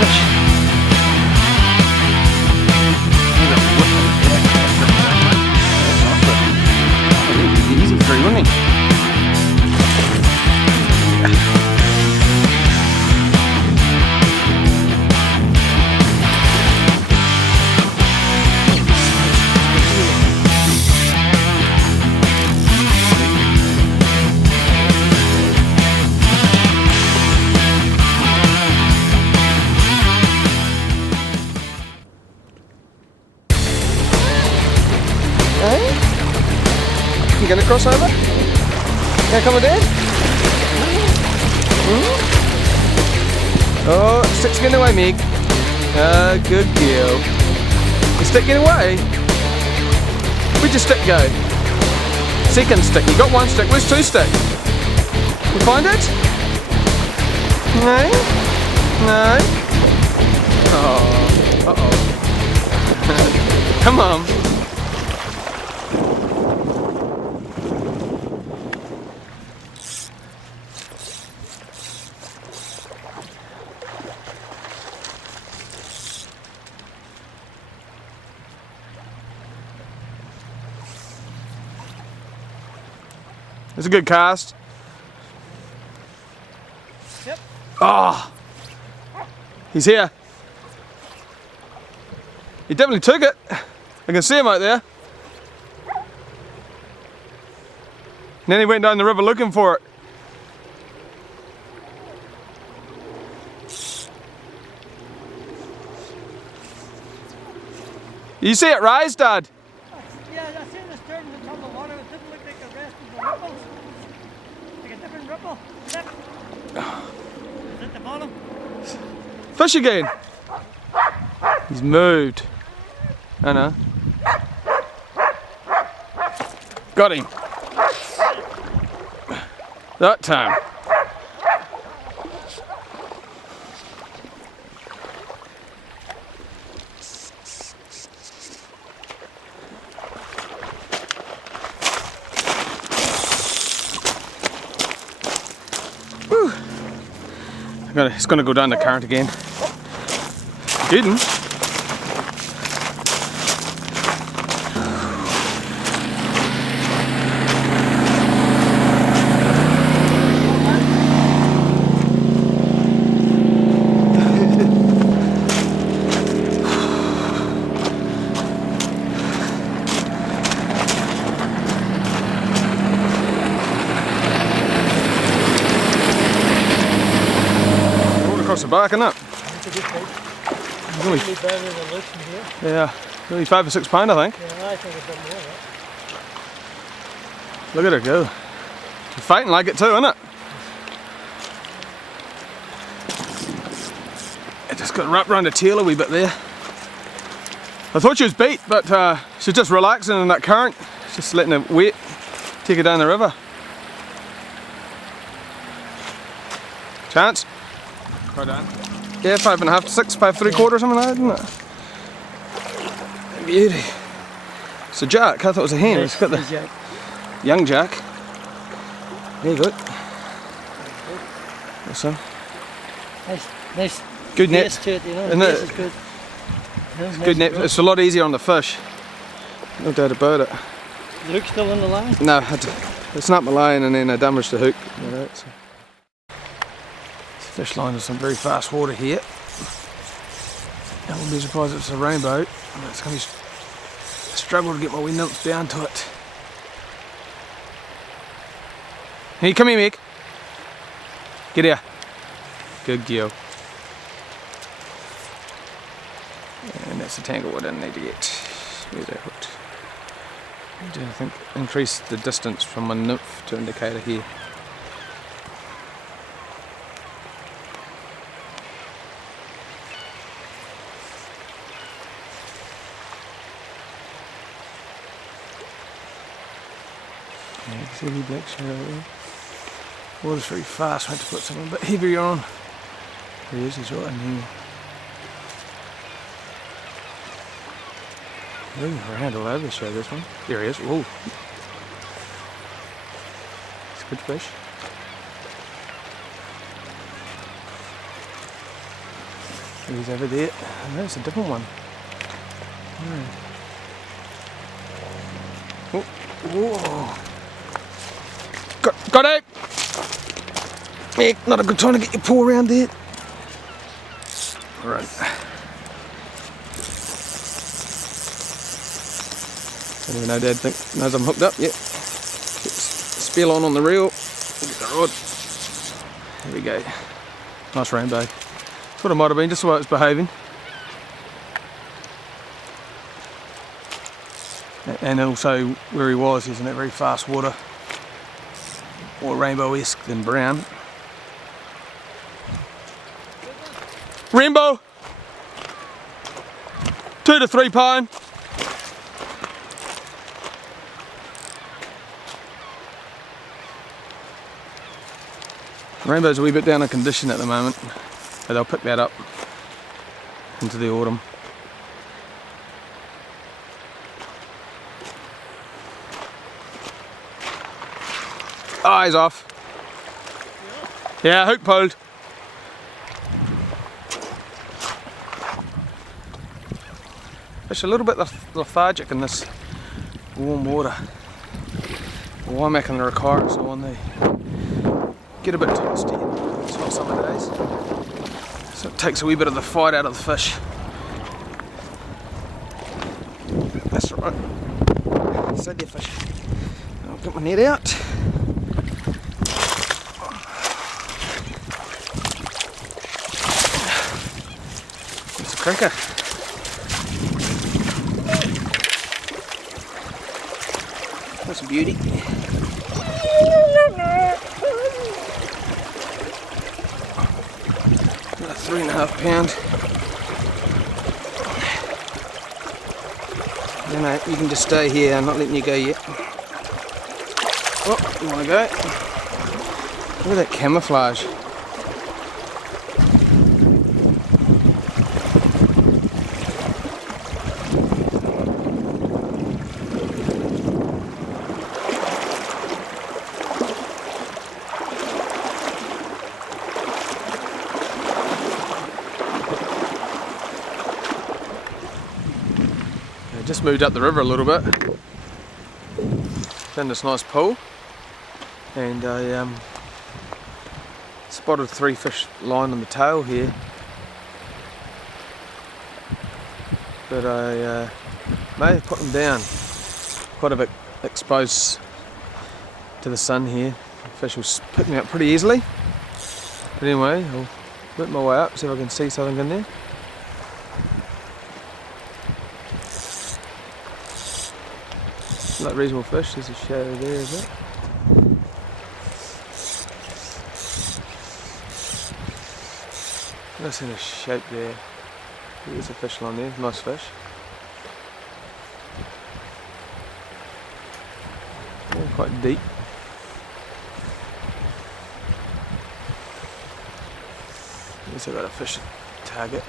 fish. Easy free, wouldn't he? You gonna cross over? Gonna come with Dad? Oh, stick's getting away, Meg. Good girl. The stick getting away? Where'd your stick go? Second stick. You got one stick. Where's two stick? You find it? No? No? Oh. Uh-oh. Come on. It's a good cast. Yep. Oh, he's here. He definitely took it. I can see him out there. And then he went down the river looking for it. You see it rise, Dad? Yeah, I seen this turn in the top of the water. It didn't look like the rest of the ripples. Like a different ripple. Yep. Is it the bottom? Fish again. He's moved. I know. Got him. That time. Whew. It's gonna go down the current again. Didn't. Across the back, isn't it? That's a good fight. It's only, Better than it looks from here. yeah, only 5 or 6 pound, I think. Yeah, I think it's a bit more. Right? Look at her go. She's fighting like it too, isn't it? It just got wrapped around her tail a wee bit there. I thought she was beat, but she's just relaxing in that current. Just letting her weight take her down the river. Chance? Go down. Yeah, 5.5 to 6, 5 3/4, something like that, isn't it? Beauty. It's a jack. I thought it was a hen. It's got the Jack. young jack. There you go. Awesome. Nice. Good net. To it, you know. Isn't The it? taste is good. Yeah, It's nice good net. growth. It's a lot easier on the fish. No doubt about it. The hook's still in the line? No, I snapped my line and then I damaged the hook. You know, so. Fish line in some very fast water here. I wouldn't be surprised if it's a rainbow. It's going to be a struggle to get my wee nymphs down to it. Hey, come here, Mick. Get here. Good girl. And that's the tanglewood I need to get. Where's that hooked? I need to, I think, increase the distance from my nymph to indicator here. Yeah, you can see the black shadow there. Water's very fast, I had to put something a bit heavier on. There he is, he's right in here. Moving around all over the show, this one. There he is. Whoa. It's a good fish. He's over there. No, it's a different one. Oh, whoa. Got it! Mick, not a good time to get your paw around there. Alright. Don't even know Dad knows I'm hooked up yet. Get the spell on the reel. Get the rod. There we go. Nice rainbow. That's what it might have been, just the way it's behaving. And also where he was, he's in that very fast water. More rainbow-esque than brown. Rainbow! 2 to 3 pine. Rainbow's a wee bit down in condition at the moment, but they'll pick that up into the autumn. Oh, he's off. Yeah, hook pulled. Fish a little bit lethargic in this warm water. The Waimak and the Rakaira and so on, they get a bit toasty in these hot summer days. So it takes a wee bit of the fight out of the fish. That's right. So dear fish. I'll get my net out. It's a cranker. That's a beauty. About 3.5 pound. No, you can just stay here. I'm not letting you go yet. Oh, you want to go? Look at that camouflage. Just moved up the river a little bit. Found this nice pool, and I spotted 3 fish lying on the tail here. But I may have put them down. Quite a bit exposed to the sun here. The fish was picking up pretty easily. But anyway, I'll work my way up, see if I can see something in there. Like reasonable fish, there's a shadow there, is it? I've seen a shape there. There's a fish line there, nice fish. Yeah, quite deep. At least I've got a fish target.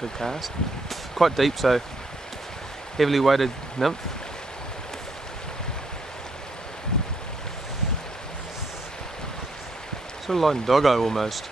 Good cast. Quite deep, so heavily weighted nymph. Sort of like doggo almost.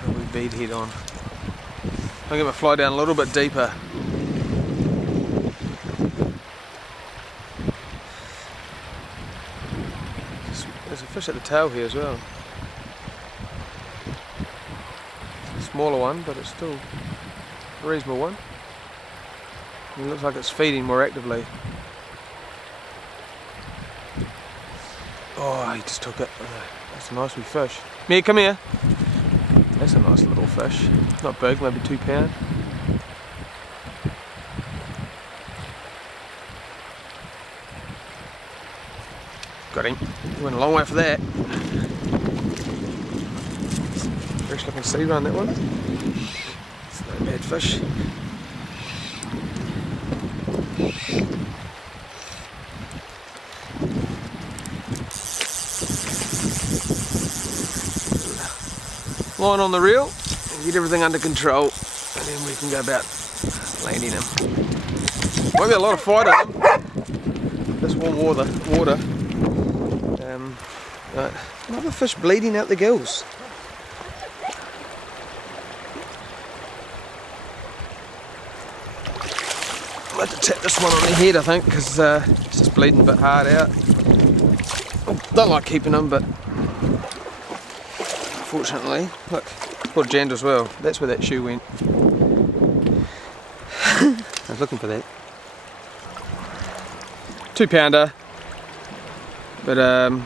Got a wee bead head on. I'll get my fly down a little bit deeper. There's a fish at the tail here as well. Smaller one, but it's still a reasonable one. It looks like it's feeding more actively. Oh, he just took it. That's a nice wee fish. Mia, come here. That's a nice little fish. Not big, maybe 2 pound. Got him. He went a long way for that. Fresh looking sea run, that one. It's no bad fish. Line on the reel and get everything under control, and then we can go about landing him. Won't be a lot of fight on him. This warm water. Right. Another fish bleeding out the gills. I'll have to tap this one on the head, I think, because it's just bleeding a bit hard out. Don't like keeping them, but fortunately, look, got jammed as well. That's where that shoe went. I was looking for that. 2-pounder, but I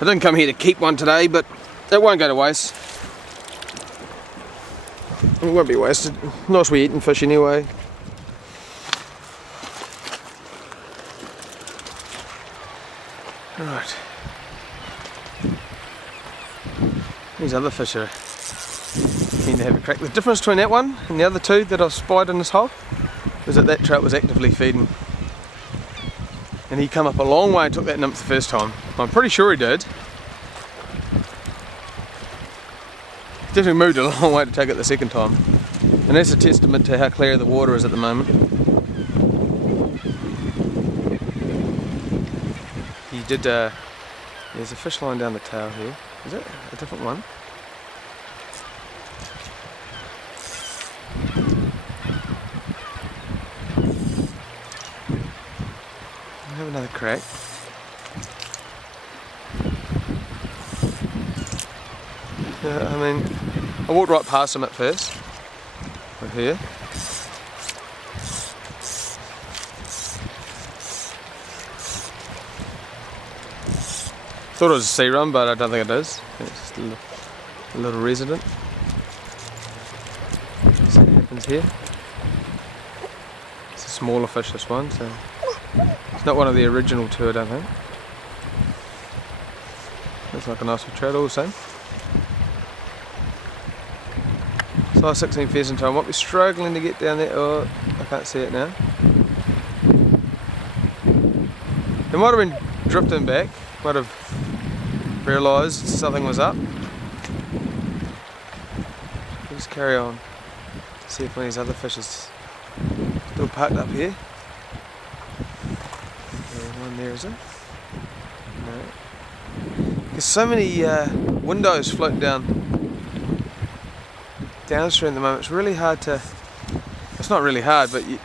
didn't come here to keep one today, but it won't go to waste. It won't be wasted. Nice wee eating fish anyway. Right. These other fish are keen to have a crack. The difference between that one and the other two that I've spied in this hole was that trout was actively feeding. And he come up a long way and took that nymph the first time. I'm pretty sure he did. Definitely moved a long way to take it the second time. And that's a testament to how clear the water is at the moment. He did, there's a fish line down the tail here. Is it a different one? I'll have another crack. I mean, I walked right past him at first. Right here. Thought it was a sea run, but I don't think it is. It's just a little resident. See what happens here. It's a smaller fish, this one, so it's not one of the original two, I don't think. Looks like a nice trout all the same. Size 16 pheasant tail. I might be struggling to get down there. Oh, I can't see it now. It might have been drifting back. Might have realised something was up. We'll just carry on. See if one of these other fish is still parked up here. There's one there, is it? No. There's so many windows floating downstream at the moment. It's really hard to, it's not really hard, but you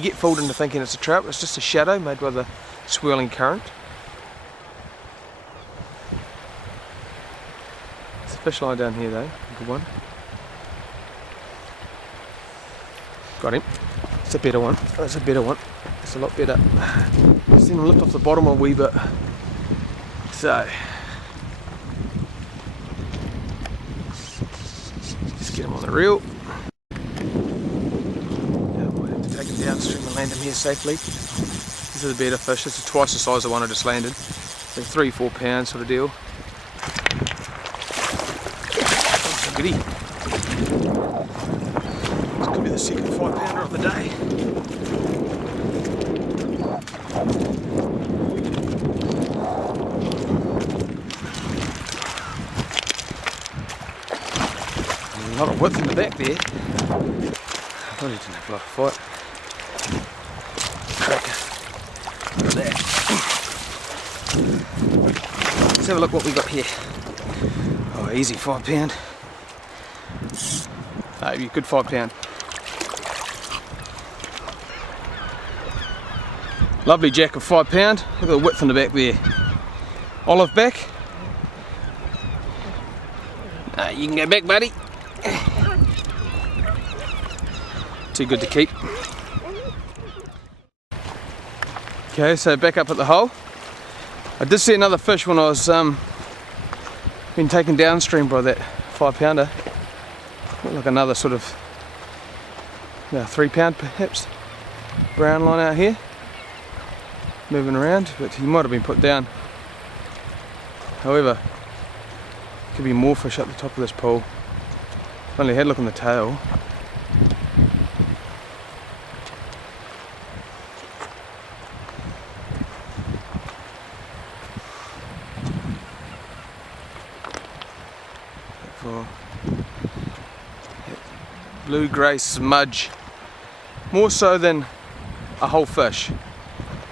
get fooled into thinking it's a trout. It's just a shadow made by the swirling current. There's a fish line down here though, a good one. Got him. It's a better one. That's a better one. It's a lot better. Just seen him lift off the bottom a wee bit. So get him on the reel. Yeah, we'll have to take him downstream and land him here safely. This is a better fish. This is twice the size of the one I just landed. So 3-4 pound sort of deal. That's a goodie. This could be the second 5-pounder of the day. A lot of width in the back there. I thought he didn't have a lot of fight. Cracker. Look at that. Let's have a look what we got here. Oh, easy 5-pound. Oh, good 5-pound. Lovely jack of 5-pound. Look at the width in the back there. Olive back. You can go back, buddy. Too good to keep. Okay, so back up at the hole. I did see another fish when I was being taken downstream by that 5-pounder. Looked like another sort of 3-pound perhaps. Brown line out here. Moving around, but he might have been put down. However, could be more fish up the top of this pool. Only had a look on the tail. For blue-grey smudge, more so than a whole fish.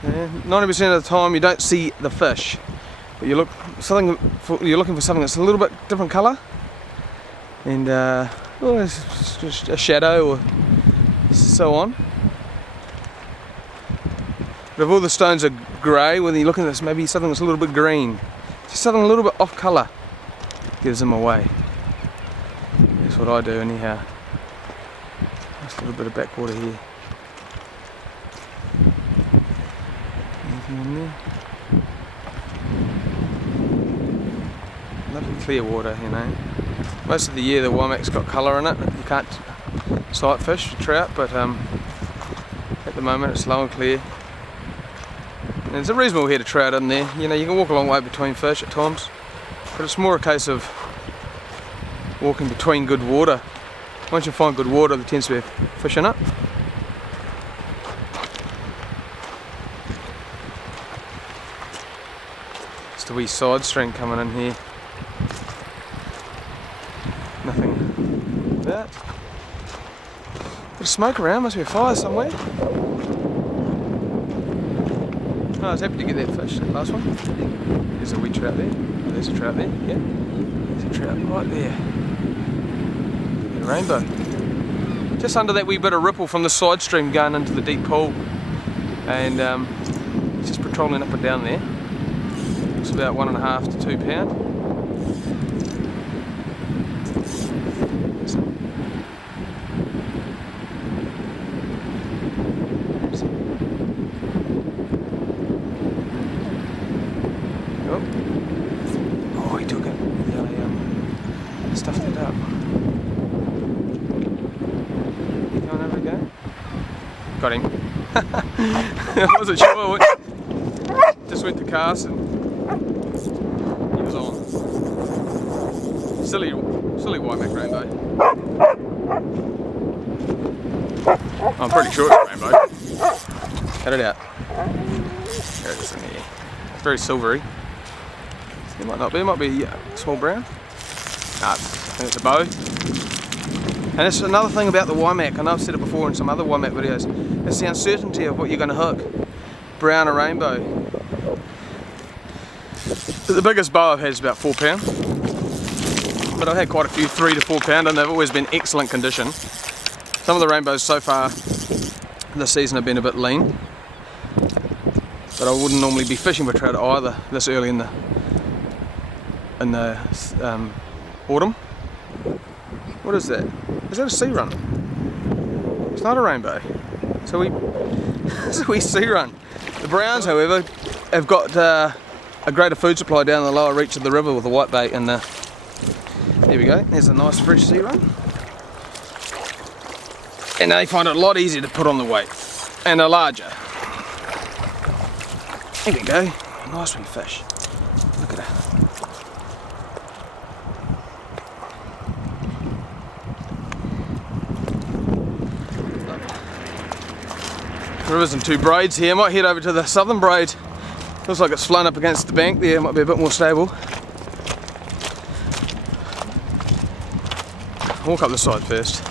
90% of the time you don't see the fish, but you're looking for something that's a little bit different colour, and it's just a shadow or so on. But if all the stones are grey, when you're looking at this, maybe something that's a little bit green, just something a little bit off colour, gives them away. That's what I do anyhow. Just a little bit of backwater here. Anything in there? Lovely clear water, you know. Most of the year the Waimac's got colour in it. You can't sight fish for trout, but at the moment it's slow and clear. And there's a reasonable head of trout in there. You know, you can walk a long way between fish at times, but it's more a case of walking between good water. Once you find good water, there tends to be fish in it. Just a wee side stream coming in here. Nothing like that. Bit of smoke around, must be a fire somewhere. Oh, I was happy to get that fish, that last one. There's a wee trout there. Oh, there's a trout there, yeah. There's a trout right there. A rainbow. Just under that wee bit of ripple from the side stream going into the deep pool. And just patrolling up and down there. It's about 1.5 to 2 pound. Oh, he took it. Nearly stuffed it up. Going over again. Got him. I wasn't sure. Just went to cast and he was on. Silly Waimac rainbow. I'm pretty sure it's a rainbow. Cut it out. There it is in here. It's very silvery. It might not be, it might be small brown. Nah, I think it's a bow. And it's another thing about the Waimac, I know I've said it before in some other Waimac videos, it's the uncertainty of what you're going to hook. Brown or rainbow. The biggest bow I've had is about 4 pound. But I've had quite a few 3 to 4 pound and they've always been excellent condition. Some of the rainbows so far this season have been a bit lean. But I wouldn't normally be fishing for trout either this early in the autumn. What is that? Is that a sea run? It's not a rainbow. It's a wee sea run. The browns, however, have got a greater food supply down the lower reach of the river with the whitebait and the. There we go. There's a nice fresh sea run. And they find it a lot easier to put on the weight and are larger. There we go. Nice wee fish. Look at her. The river's in 2 braids here. I might head over to the southern braid. Looks like it's flown up against the bank there. It might be a bit more stable. Walk up the side first.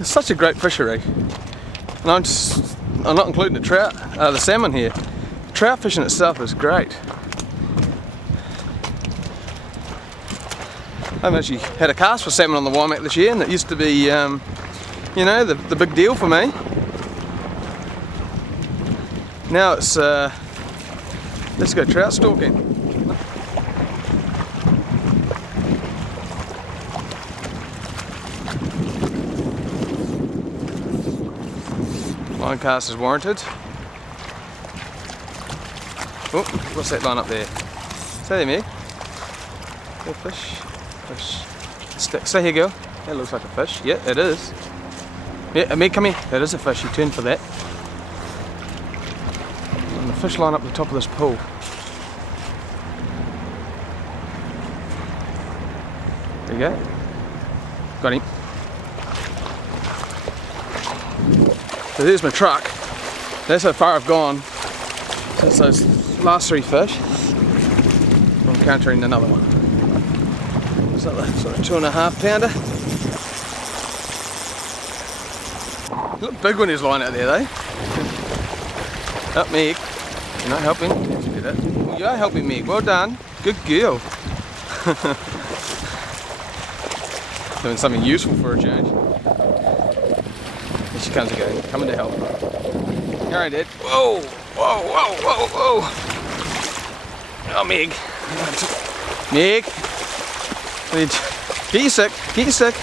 It's such a great fishery. And I'm not including the trout, the salmon here. Trout fishing itself is great. I've actually had a cast for salmon on the Waimac this year, and it used to be, you know, the big deal for me. Now it's, let's go trout stalking. Line cast is warranted. Oh, what's that line up there? Stay there, Meg. Go fish. Fish. Stay here, girl. That looks like a fish. Yeah, it is. Yeah, Meg, come here. That is a fish. You turned for that. And the fish line up the top of this pool. There you go. Got him. So there's my truck. That's how far I've gone since those last 3 fish. I'm encountering another one. It's like a sort of 2.5 pounder. Look big when he's lying out there though. Up, Meg. You're not helping. That's better. Well, you are helping, Meg. Well done. Good girl. Doing something useful for a change. Here she comes again. Coming to help. Alright, Dad. Whoa! Whoa, whoa, whoa, whoa! Oh, Meg. Meg! Get you sick. Get you sick.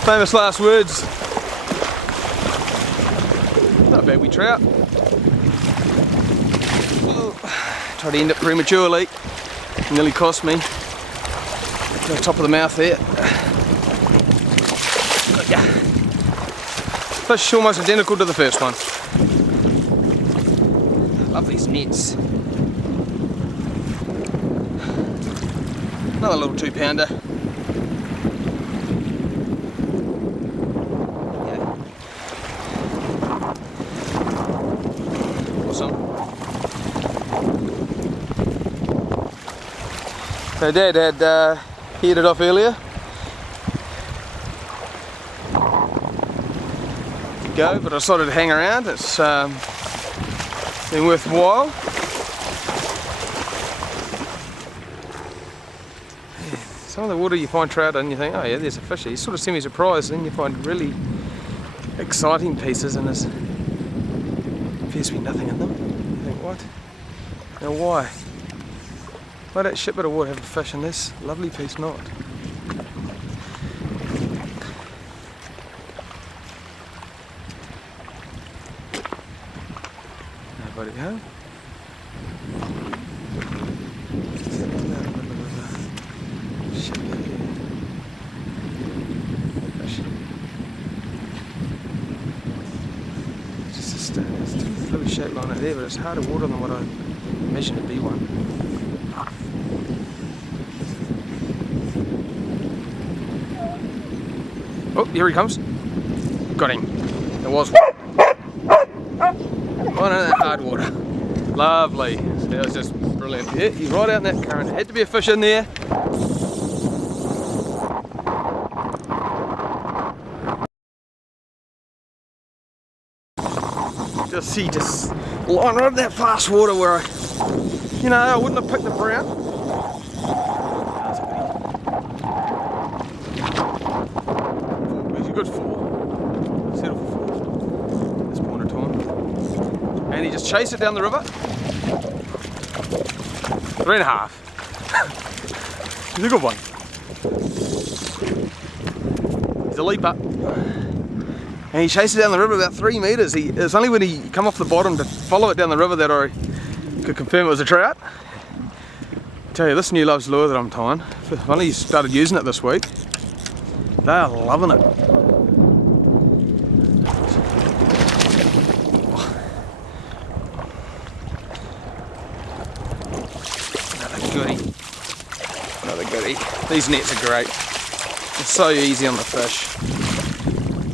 Famous last words. Not a bad wee trout. Whoa. Tried to end it prematurely. Nearly cost me. To the top of the mouth there. Fish almost identical to the first one. Love these nets. Another little 2-pounder. Awesome. So Dad had headed off earlier. Go, but I decided to hang around. It's been worthwhile. Some of the water you find trout in and you think, oh yeah, there's a fish here. You sort of semi-surprised, and then you find really exciting pieces and there's appears to be nothing in them. You think, what? Now why? Why that shit bit of water have a fish and this lovely piece not? Nobody home? It's a little shape line there, but it's harder water than what I imagined to be one. Oh, here he comes. Got him. There was one. One in that hard water. Lovely. That was just brilliant. Yeah, he's right out in that current. Had to be a fish in there. Just see, just lying right in that fast water where I, I wouldn't have picked the brown. He's a good 4. Settle for 4 at this point of time. And he just chased it down the river. 3.5. He's a good one. He's a leaper. And he chased it down the river about 3 metres. It's only when he come off the bottom to follow it down the river that I could confirm it was a trout. I tell you, this new Love's Lure that I'm tying, I've only started using it this week. They are loving it. Another goodie. Another goodie. These nets are great. It's so easy on the fish.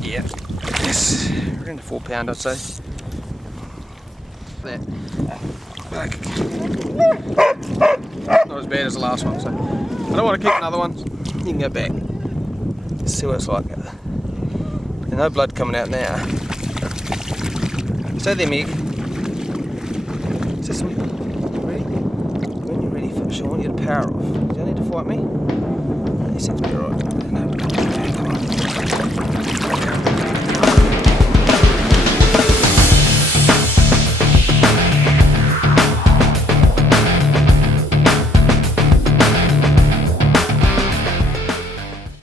Yeah. Yes, around a 4-pound I'd say. That. Back. Not as bad as the last one, so I don't want to keep another one. You can go back. Let's see what it's like. There's no blood coming out now. Stay there, Meg. Sesame. Ready? When you're ready, fish, I want you to power off. You don't need to fight me. He seems to be alright. No.